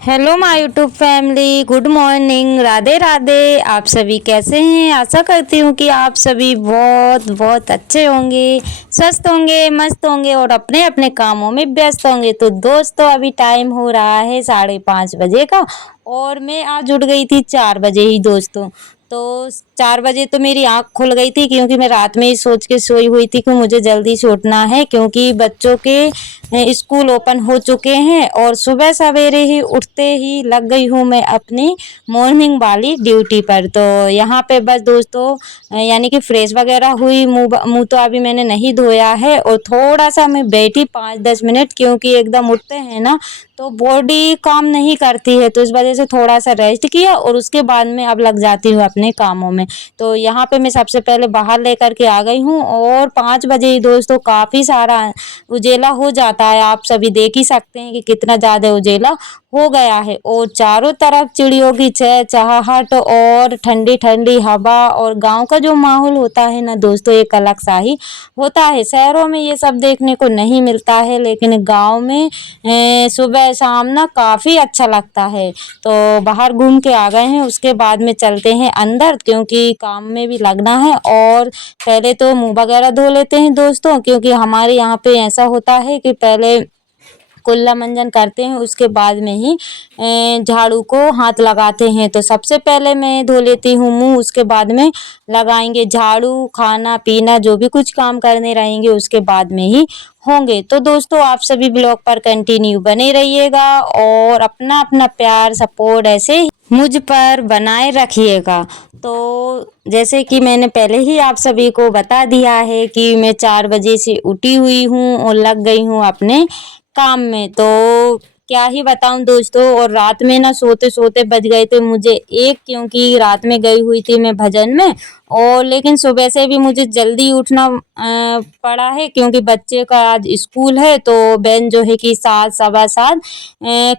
Hello my YouTube family, good morning, Radhe Radhe. आप सभी कैसे हैं? आशा करती हूँ कि आप सभी बहुत बहुत अच्छे होंगे, स्वस्थ होंगे, मस्त होंगे और अपने अपने कामों में व्यस्त होंगे। तो दोस्तों, अभी टाइम हो रहा है 5:30 बजे का और मैं आज उठ गई थी 4 बजे ही दोस्तों। तो 4 बजे तो मेरी आँख खुल गई थी क्योंकि मैं रात में ही सोच के सोई हुई थी कि मुझे जल्दी से उठना है क्योंकि बच्चों के स्कूल ओपन हो चुके हैं और सुबह सवेरे ही उठते ही लग गई हूँ मैं अपनी मॉर्निंग वाली ड्यूटी पर। तो यहाँ पे बस दोस्तों यानी कि फ्रेश वगैरह हुई, मुँह तो अभी मैंने नहीं धोया है और थोड़ा सा मैं बैठी 5-10 मिनट क्योंकि एकदम उठते हैं ना तो बॉडी काम नहीं करती है, तो इस वजह से थोड़ा सा रेस्ट किया और उसके बाद में अब लग जाती हूँ अपने कामों में। तो यहाँ पे मैं सबसे पहले बाहर लेकर के आ गई हूँ और 5 बजे ही दोस्तों काफ़ी सारा उजेला हो जाता है। आप सभी देख ही सकते हैं कि कितना ज़्यादा उजेला हो गया है और चारों तरफ चिड़ियों की चहचहाहट और ठंडी ठंडी हवा और गांव का जो माहौल होता है ना दोस्तों, एक अलग सा ही होता है। शहरों में ये सब देखने को नहीं मिलता है लेकिन गांव में सुबह शाम ना काफ़ी अच्छा लगता है। तो बाहर घूम के आ गए हैं, उसके बाद में चलते हैं अंदर क्योंकि काम में भी लगना है और पहले तो मुंह वगैरह धो लेते हैं दोस्तों क्योंकि हमारे यहाँ पे ऐसा होता है कि पहले कुल्ला मंजन करते हैं उसके बाद में ही झाड़ू को हाथ लगाते हैं। तो सबसे पहले मैं धो लेती हूँ मुंह, उसके बाद में लगाएंगे झाड़ू, खाना पीना जो भी कुछ काम करने रहेंगे उसके बाद में ही होंगे। तो दोस्तों, आप सभी ब्लॉग पर कंटिन्यू बने रहिएगा और अपना अपना प्यार सपोर्ट ऐसे ही मुझ पर बनाए रखिएगा। तो जैसे कि मैंने पहले ही आप सभी को बता दिया है कि मैं 4 बजे से उठी हुई हूँ और लग गई हूँ अपने काम में। तो क्या ही बताऊं दोस्तों, और रात में ना सोते सोते बज गए थे मुझे 1 क्योंकि रात में गई हुई थी मैं भजन में। और लेकिन सुबह से भी मुझे जल्दी उठना पड़ा है क्योंकि बच्चे का आज स्कूल है। तो बहन जो है कि 7 सवा 7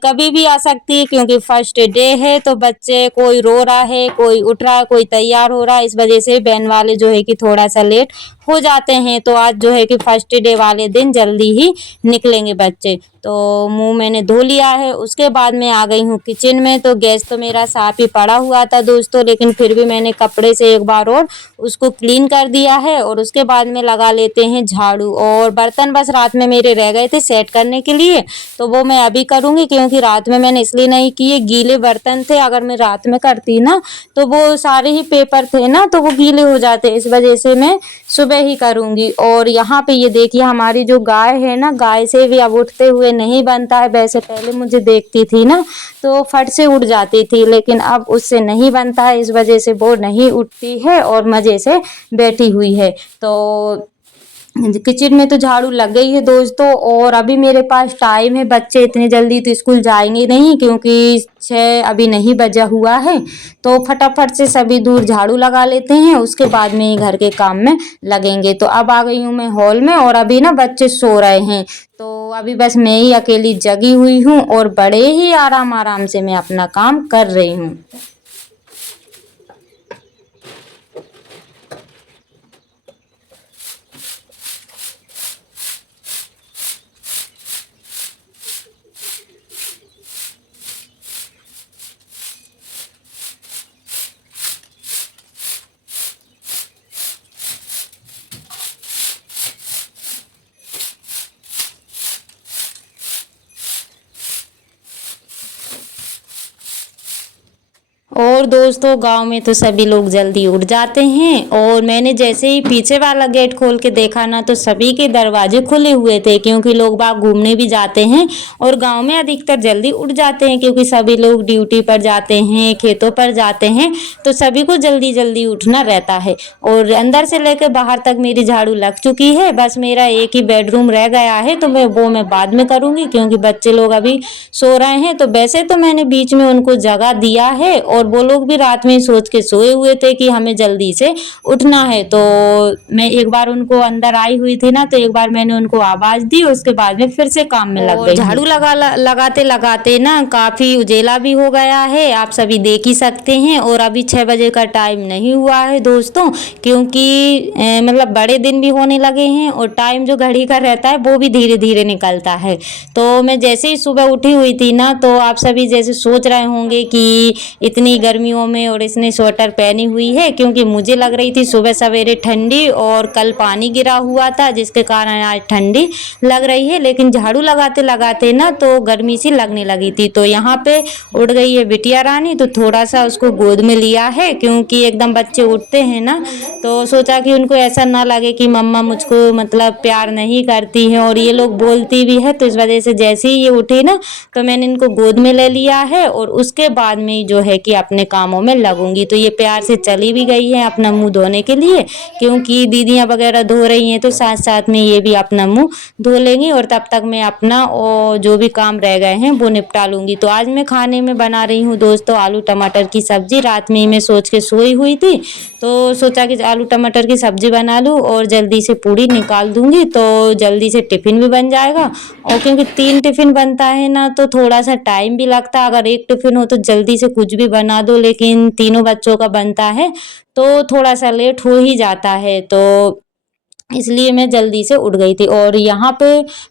कभी भी आ सकती है क्योंकि फर्स्ट डे है। तो बच्चे कोई रो रहा है, कोई उठ रहा है, कोई तैयार हो रहा है, इस वजह से बहन वाले जो है कि थोड़ा सा लेट हो जाते हैं। तो आज जो है कि फर्स्ट डे वाले दिन जल्दी ही निकलेंगे बच्चे। तो मुंह मैंने धो लिया है, उसके बाद मैं आ गई हूँ किचन में। तो गैस तो मेरा साफ ही पड़ा हुआ था दोस्तों, लेकिन फिर भी मैंने कपड़े से एक बार और उसको क्लीन कर दिया है और उसके बाद में लगा लेते हैं झाड़ू। और बर्तन बस रात में मेरे रह गए थे सेट करने के लिए, तो वो मैं अभी करूँगी क्योंकि रात में मैंने इसलिए नहीं किए, गीले बर्तन थे। अगर मैं रात में करती ना तो वो सारे ही पेपर थे ना तो वो गीले हो जाते, इस वजह से मैं सुबह ही करूँगी। और यहाँ पे ये देखिए हमारी जो गाय है ना, गाय से भी अब उठते हुए नहीं बनता है। वैसे पहले मुझे देखती थी ना तो फट से उठ जाती थी, लेकिन अब उससे नहीं बनता है, इस वजह से वो नहीं उठती है और मज़े से बैठी हुई है। तो किचन में तो झाड़ू लग गई है दोस्तों और अभी मेरे पास टाइम है। बच्चे इतने जल्दी तो स्कूल जाएंगे नहीं क्योंकि 6 अभी नहीं बजा हुआ है। तो फटाफट से सभी दूर झाड़ू लगा लेते हैं, उसके बाद में ही घर के काम में लगेंगे। तो अब आ गई हूँ मैं हॉल में और अभी ना बच्चे सो रहे हैं। तो अभी बस मैं ही अकेली जगी हुई हूँ और बड़े ही आराम आराम से मैं अपना काम कर रही हूँ। और दोस्तों, गांव में तो सभी लोग जल्दी उठ जाते हैं और मैंने जैसे ही पीछे वाला गेट खोल के देखा ना तो सभी के दरवाजे खुले हुए थे क्योंकि लोग बाग घूमने भी जाते हैं। और गांव में अधिकतर जल्दी उठ जाते हैं क्योंकि सभी लोग ड्यूटी पर जाते हैं, खेतों पर जाते हैं, तो सभी को जल्दी जल्दी उठना रहता है। और अंदर से लेकर बाहर तक मेरी झाड़ू लग चुकी है, बस मेरा एक ही बेडरूम रह गया है तो मैं बाद में करूँगी क्योंकि बच्चे लोग अभी सो रहे हैं। तो वैसे तो मैंने बीच में उनको जगह दिया है और वो लोग भी रात में सोच के सोए हुए थे कि हमें जल्दी से उठना है। तो मैं एक बार उनको अंदर आई हुई थी ना, तो एक बार मैंने उनको आवाज़ दी, उसके बाद में फिर से काम में लग और गई हूँ। झाड़ू लगाते लगाते ना काफ़ी उजेला भी हो गया है, आप सभी देख ही सकते हैं। और अभी 6 बजे का टाइम नहीं हुआ है दोस्तों, क्योंकि मतलब बड़े दिन भी होने लगे हैं और टाइम जो घड़ी का रहता है वो भी धीरे धीरे निकलता है। तो मैं जैसे ही सुबह उठी हुई थी ना, तो आप सभी जैसे सोच रहे होंगे कि इतनी गर्मियों में और इसने स्वेटर पहनी हुई है, क्योंकि मुझे लग रही थी सुबह सवेरे ठंडी, और कल पानी गिरा हुआ था जिसके कारण आज ठंडी लग रही है। लेकिन झाड़ू लगाते लगाते ना तो गर्मी सी लगने लगी थी। तो यहाँ पे उठ गई है बिटिया रानी, तो थोड़ा सा उसको गोद में लिया है, क्योंकि एकदम बच्चे उठते हैं ना, तो सोचा कि उनको ऐसा ना लगे कि मम्मा मुझको मतलब प्यार नहीं करती हैं, और ये लोग बोलती भी है। तो इस वजह से जैसे ही ये उठी ना, तो मैंने इनको गोद में ले लिया है, और उसके बाद में जो है कि अपने कामों में लगूंगी। तो ये प्यार से चली भी गई है अपना मुंह धोने के लिए, क्योंकि दीदियाँ वगैरह धो रही हैं, तो साथ साथ में ये भी अपना मुंह धो लेंगी, और तब तक मैं अपना और जो भी काम रह गए हैं वो निपटा लूँगी। तो आज मैं खाने में बना रही हूँ दोस्तों आलू टमाटर की सब्ज़ी। रात में ही मैं सोच के सोई हुई थी, तो सोचा कि आलू टमाटर की सब्ज़ी बना लूँ और जल्दी से पूड़ी निकाल दूँगी, तो जल्दी से टिफ़िन भी बन जाएगा। और क्योंकि 3 टिफ़िन बनता है ना, तो थोड़ा-सा टाइम भी लगता है। अगर 1 टिफ़िन हो तो जल्दी से कुछ भी बना दो, लेकिन तीनों बच्चों का बनता है, तो थोड़ा-सा लेट हो ही जाता है। तो इसलिए मैं जल्दी से उठ गई थी। और यहाँ पे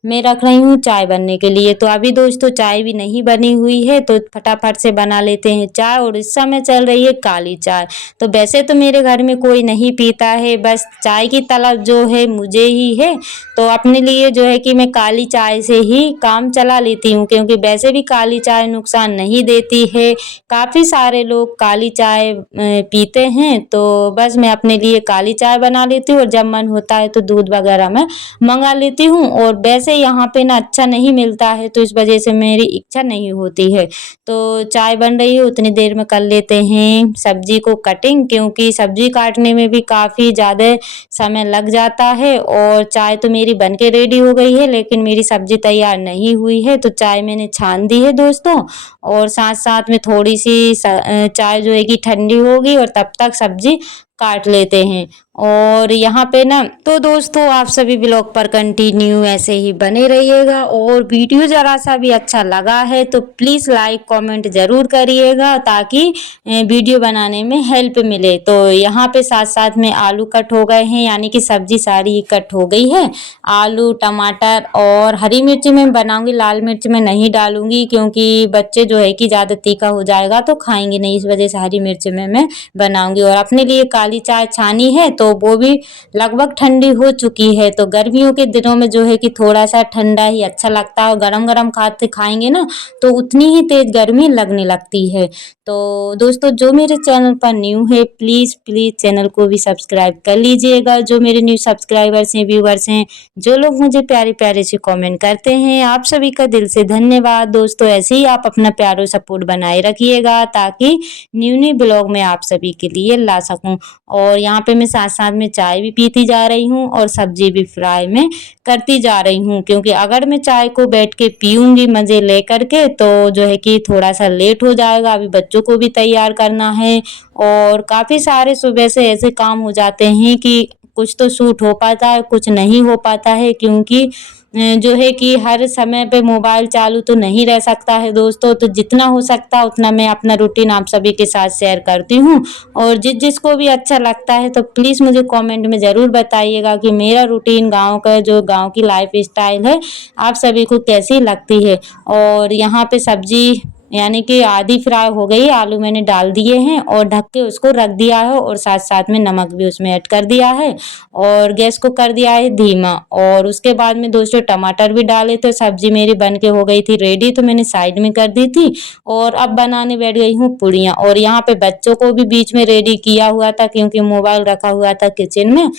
मैं रख रही हूँ चाय बनने के लिए। तो अभी दोस्तों चाय भी नहीं बनी हुई है, तो फटाफट से बना लेते हैं चाय। और इस समय चल रही है काली चाय। तो वैसे तो मेरे घर में कोई नहीं पीता है, बस चाय की तलब जो है मुझे ही है। तो अपने लिए जो है कि मैं काली चाय से ही काम चला लेती हूँ, क्योंकि वैसे भी काली चाय नुकसान नहीं देती है। काफ़ी सारे लोग काली चाय पीते हैं, तो बस मैं अपने लिए काली चाय बना लेती हूँ, और जब मन होता है तो दूध वगैरह मैं मंगा लेती हूँ। और वैसे यहाँ पे ना अच्छा नहीं मिलता है, तो इस वजह से मेरी इच्छा नहीं होती है। तो चाय बन रही है, उतनी देर में कर लेते हैं सब्जी को कटिंग, क्योंकि सब्जी काटने में भी काफ़ी ज़्यादा समय लग जाता है। और चाय तो मेरी बन के रेडी हो गई है, लेकिन मेरी सब्जी तैयार नहीं हुई है। तो चाय मैंने छान दी है दोस्तों, और साथ साथ में थोड़ी सी चाय जो है कि ठंडी होगी, और तब तक सब्जी काट लेते हैं। और यहाँ पे ना तो दोस्तों आप सभी ब्लॉग पर कंटिन्यू ऐसे ही बने रहिएगा, और वीडियो ज़रा सा भी अच्छा लगा है तो प्लीज़ लाइक कमेंट ज़रूर करिएगा, ताकि वीडियो बनाने में हेल्प मिले। तो यहाँ पे साथ साथ में आलू कट हो गए हैं, यानी कि सब्जी सारी कट हो गई है। आलू टमाटर और हरी मिर्च में बनाऊंगी, लाल मिर्च में नहीं डालूंगी, क्योंकि बच्चे जो है कि ज़्यादा तीखा हो जाएगा तो खाएंगे नहीं, इस वजह से हरी मिर्च में मैं बनाऊंगी। और अपने लिए काली चाय छानी है, तो वो भी लगभग ठंडी हो चुकी है। तो गर्मियों के दिनों में जो है कि थोड़ा सा ठंडा ही अच्छा लगता है, और गरम गरम खाएंगे ना तो उतनी ही तेज गर्मी लगने लगती है। तो दोस्तों जो मेरे चैनल पर न्यू है, प्लीज़ प्लीज़ चैनल को भी सब्सक्राइब कर लीजिएगा। जो मेरे न्यू सब्सक्राइबर्स हैं, व्यूवर्स हैं, जो लोग मुझे प्यारे प्यारे से कमेंट करते हैं, आप सभी का दिल से धन्यवाद दोस्तों। ऐसे ही आप अपना प्यार और सपोर्ट बनाए रखिएगा, ताकि न्यू न्यू ब्लॉग मैं आप सभी के लिए ला सकूं। और यहाँ पे मैं साथ साथ में चाय भी पीती जा रही हूँ, और सब्जी भी फ्राई में करती जा रही हूँ, क्योंकि अगर मैं चाय को बैठ के पीऊँगी मज़े लेकर के, तो जो है कि थोड़ा सा लेट हो जाएगा। अभी बच्चों को भी तैयार करना है, और काफ़ी सारे सुबह से ऐसे काम हो जाते हैं कि कुछ तो शूट हो पाता है, कुछ नहीं हो पाता है, क्योंकि जो है कि हर समय पे मोबाइल चालू तो नहीं रह सकता है दोस्तों। तो जितना हो सकता है उतना मैं अपना रूटीन आप सभी के साथ शेयर करती हूँ, और जिसको भी अच्छा लगता है तो प्लीज़ मुझे कमेंट में ज़रूर बताइएगा कि मेरा रूटीन गाँव का जो गाँव की लाइफ स्टाइल है आप सभी को कैसी लगती है। और यहाँ पे सब्जी यानी कि आधी फ्राई हो गई, आलू मैंने डाल दिए हैं और ढक के उसको रख दिया है, और साथ साथ में नमक भी उसमें ऐड कर दिया है, और गैस को कर दिया है धीमा। और उसके बाद में दोस्तों टमाटर भी डाले, तो सब्जी मेरी बन के हो गई थी रेडी, तो मैंने साइड में कर दी थी। और अब बनाने बैठ गई हूँ पूड़ियाँ। और यहाँ पे बच्चों को भी बीच में रेडी किया हुआ था, क्योंकि मोबाइल रखा हुआ था किचन में,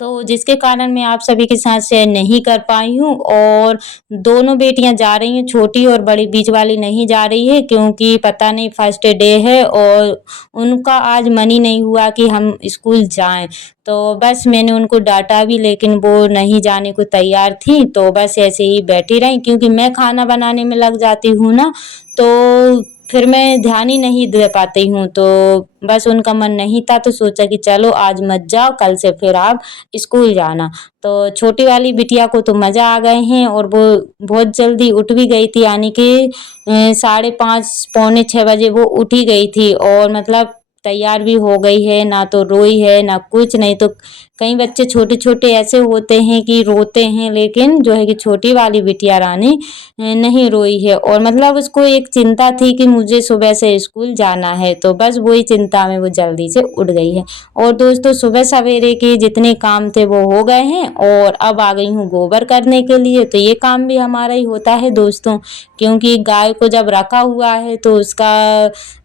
तो जिसके कारण मैं आप सभी के साथ शेयर नहीं कर पाई हूँ। और दोनों बेटियां जा रही हैं, छोटी और बड़ी, बीच वाली नहीं जा रही है, क्योंकि पता नहीं फर्स्ट डे है और उनका आज मन ही नहीं हुआ कि हम स्कूल जाएं। तो बस मैंने उनको डांटा भी, लेकिन वो नहीं जाने को तैयार थी। तो बस ऐसे ही बैठी रही, क्योंकि मैं खाना बनाने में लग जाती हूँ ना, तो फिर मैं ध्यान ही नहीं दे पाती हूँ, तो बस उनका मन नहीं था तो सोचा कि चलो आज मत जाओ, कल से फिर आप स्कूल जाना। तो छोटी वाली बिटिया को तो मज़ा आ गए हैं और वो बहुत जल्दी उठ भी गई थी, यानी कि 5:30 पौने 6 बजे वो उठ ही गई थी और मतलब तैयार भी हो गई है, ना तो रोई है ना कुछ। नहीं तो कई बच्चे छोटे-छोटे ऐसे होते हैं कि रोते हैं, लेकिन जो है कि छोटी वाली बिटिया रानी नहीं रोई है और मतलब उसको एक चिंता थी कि मुझे सुबह से स्कूल जाना है, तो बस वही चिंता में वो जल्दी से उठ गई है। और दोस्तों सुबह सवेरे के जितने काम थे वो हो गए हैं और अब आ गई हूँ गोबर करने के लिए। तो ये काम भी हमारा ही होता है दोस्तों, क्योंकि गाय को जब रखा हुआ है तो उसका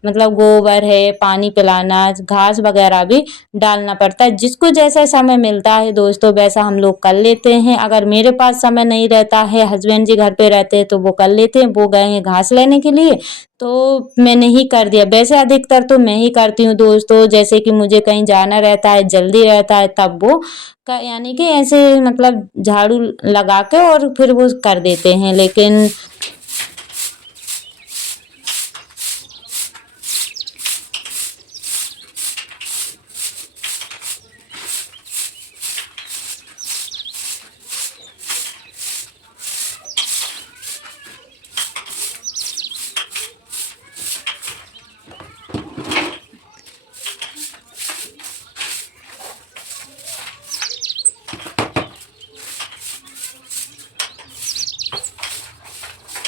मतलब गोबर है, पानी पिलाना, घास वगैरह भी डालना पड़ता है। जिसको जैसा समय मिलता है दोस्तों वैसा हम लोग कर लेते हैं। अगर मेरे पास समय नहीं रहता है, हस्बैंड जी घर पे रहते हैं तो वो कर लेते हैं, वो गए हैं घास लेने के लिए तो मैंने ही कर दिया। वैसे अधिकतर तो मैं ही करती हूँ दोस्तों, जैसे कि मुझे कहीं जाना रहता है, जल्दी रहता है तब वो यानी कि ऐसे मतलब झाड़ू लगा के और फिर वो कर देते हैं। लेकिन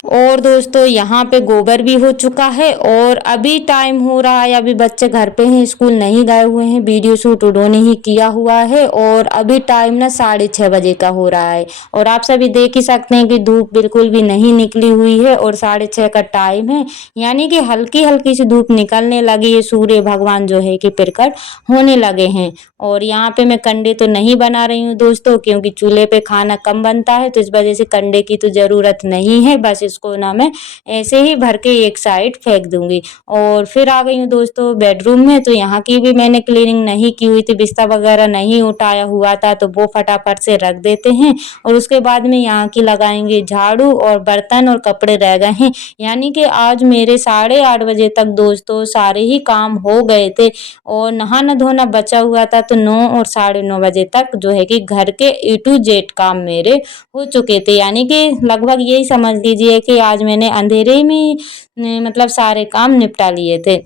और दोस्तों यहाँ पे गोबर भी हो चुका है और अभी टाइम हो रहा है, अभी बच्चे घर पे हैं, स्कूल नहीं गए हुए हैं, वीडियो शूट उन्होंने ही किया हुआ है और अभी टाइम ना 6:30 बजे का हो रहा है और आप सभी देख ही सकते हैं कि धूप बिल्कुल भी नहीं निकली हुई है और 6:30 का टाइम है, यानी कि हल्की हल्की सी धूप निकलने लगी है, सूर्य भगवान जो है कि प्रकट होने लगे हैं। और यहाँ पे मैं कंडे तो नहीं बना रही हूँ दोस्तों, क्योंकि चूल्हे पे खाना कम बनता है तो इस वजह से कंडे की तो ज़रूरत नहीं है। बस इसको ना मैं ऐसे ही भर के एक साइड फेंक दूंगी। और फिर आ गई हूँ दोस्तों बेडरूम में, तो यहाँ की भी मैंने क्लीनिंग नहीं की हुई थी, बिस्तर वगैरह नहीं उठाया हुआ था तो वो फटाफट से रख देते हैं और उसके बाद में यहाँ की लगाएंगे झाड़ू और बर्तन और कपड़े रह गए हैं। यानी कि आज मेरे 8:30 बजे तक दोस्तों सारे ही काम हो गए थे और नहाना धोना बचा हुआ था, तो 9 और 9:30 बजे तक जो है कि घर के ए टू जेड काम मेरे हो चुके थे। यानी कि लगभग यही समझ लीजिए कि आज मैंने अंधेरे में मतलब सारे काम निपटा लिए थे।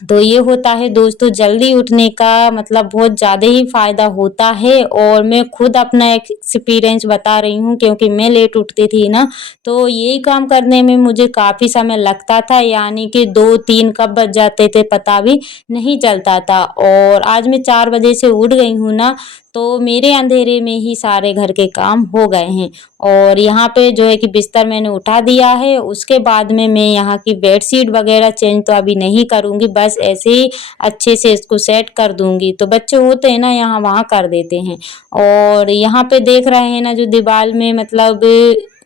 तो ये होता है दोस्तों जल्दी उठने का मतलब बहुत ज़्यादा ही फ़ायदा होता है और मैं खुद अपना एक्सपीरियंस बता रही हूँ, क्योंकि मैं लेट उठती थी ना, तो यही काम करने में मुझे काफ़ी समय लगता था, यानी कि 2-3 कब बज जाते थे पता भी नहीं चलता था। और आज मैं 4 बजे से उठ गई हूँ ना, तो मेरे अंधेरे में ही सारे घर के काम हो गए हैं। और यहाँ पे जो है कि बिस्तर मैंने उठा दिया है, उसके बाद में मैं यहाँ की बेडशीट वगैरह चेंज तो अभी नहीं करूँगी, बस ऐसे ही अच्छे से इसको सेट कर दूँगी। तो बच्चे होते हैं ना यहाँ वहाँ कर देते हैं। और यहाँ पे देख रहे हैं ना जो दीवार में मतलब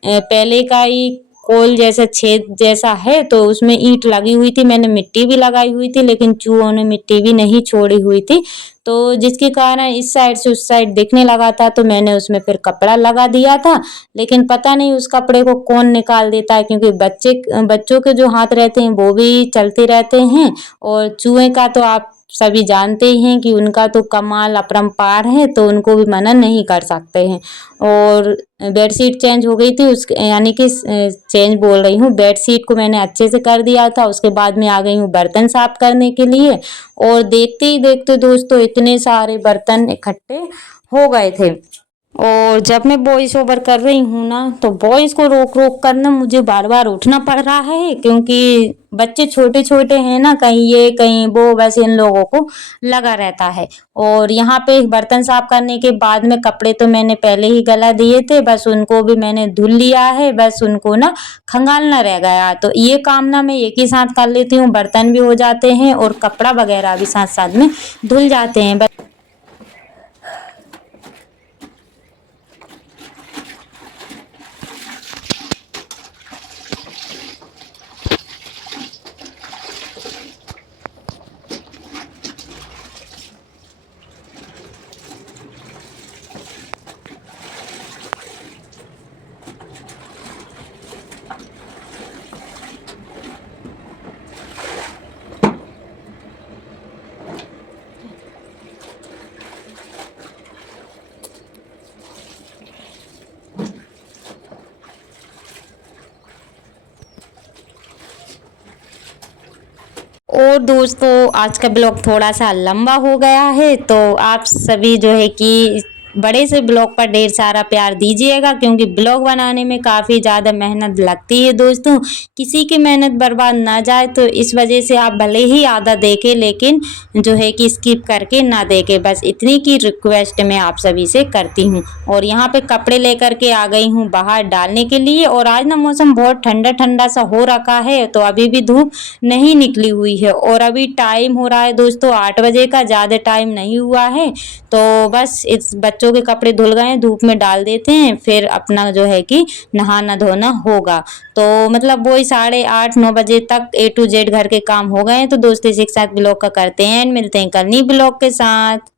पहले का ही कोल जैसा छेद जैसा है, तो उसमें ईंट लगी हुई थी, मैंने मिट्टी भी लगाई हुई थी, लेकिन चूहों ने मिट्टी भी नहीं छोड़ी हुई थी, तो जिसके कारण इस साइड से उस साइड दिखने लगा था, तो मैंने उसमें फिर कपड़ा लगा दिया था। लेकिन पता नहीं उस कपड़े को कौन निकाल देता है, क्योंकि बच्चों के जो हाथ रहते हैं वो भी चलते रहते हैं और चूहे का तो आप सभी जानते ही हैं कि उनका तो कमाल अपरंपार है, तो उनको भी मना नहीं कर सकते हैं। और बेडशीट चेंज हो गई थी उसके यानी कि चेंज बोल रही हूँ, बेडशीट को मैंने अच्छे से कर दिया था। उसके बाद में आ गई हूँ बर्तन साफ करने के लिए और देखते ही देखते दोस्तों इतने सारे बर्तन इकट्ठे हो गए थे। और जब मैं वॉइस ओवर कर रही हूँ ना, तो वॉइस को रोक रोक कर ना मुझे बार बार उठना पड़ रहा है, क्योंकि बच्चे छोटे छोटे हैं ना, कहीं ये कहीं वो, बस इन लोगों को लगा रहता है। और यहाँ पे बर्तन साफ करने के बाद में कपड़े तो मैंने पहले ही गला दिए थे, बस उनको भी मैंने धुल लिया है, बस उनको ना खंगालना रह गया। तो ये काम ना मैं एक ही साथ कर लेती हूँ, बर्तन भी हो जाते हैं और कपड़ा वगैरह भी साथ साथ में धुल जाते हैं। और दोस्तों आज का ब्लॉग थोड़ा सा लंबा हो गया है, तो आप सभी जो है कि बड़े से ब्लॉग पर ढेर सारा प्यार दीजिएगा, क्योंकि ब्लॉग बनाने में काफ़ी ज़्यादा मेहनत लगती है दोस्तों। किसी की मेहनत बर्बाद ना जाए, तो इस वजह से आप भले ही आधा देखें लेकिन जो है कि स्किप करके ना देखें, बस इतनी की रिक्वेस्ट मैं आप सभी से करती हूँ। और यहाँ पे कपड़े लेकर के आ गई हूँ बाहर डालने के लिए, और आज ना मौसम बहुत ठंडा ठंडा सा हो रखा है, तो अभी भी धूप नहीं निकली हुई है। और अभी टाइम हो रहा है दोस्तों 8 बजे का, ज़्यादा टाइम नहीं हुआ है। तो बस इस बच्चों के कपड़े धुल गए हैं, धूप में डाल देते हैं, फिर अपना जो है कि नहाना धोना होगा। तो मतलब वही 8:30-9 बजे तक A to Z घर के काम हो गए हैं। तो दोस्तों इसी के साथ ब्लॉग का करते हैं एंड मिलते हैं कल नई ब्लॉग के साथ।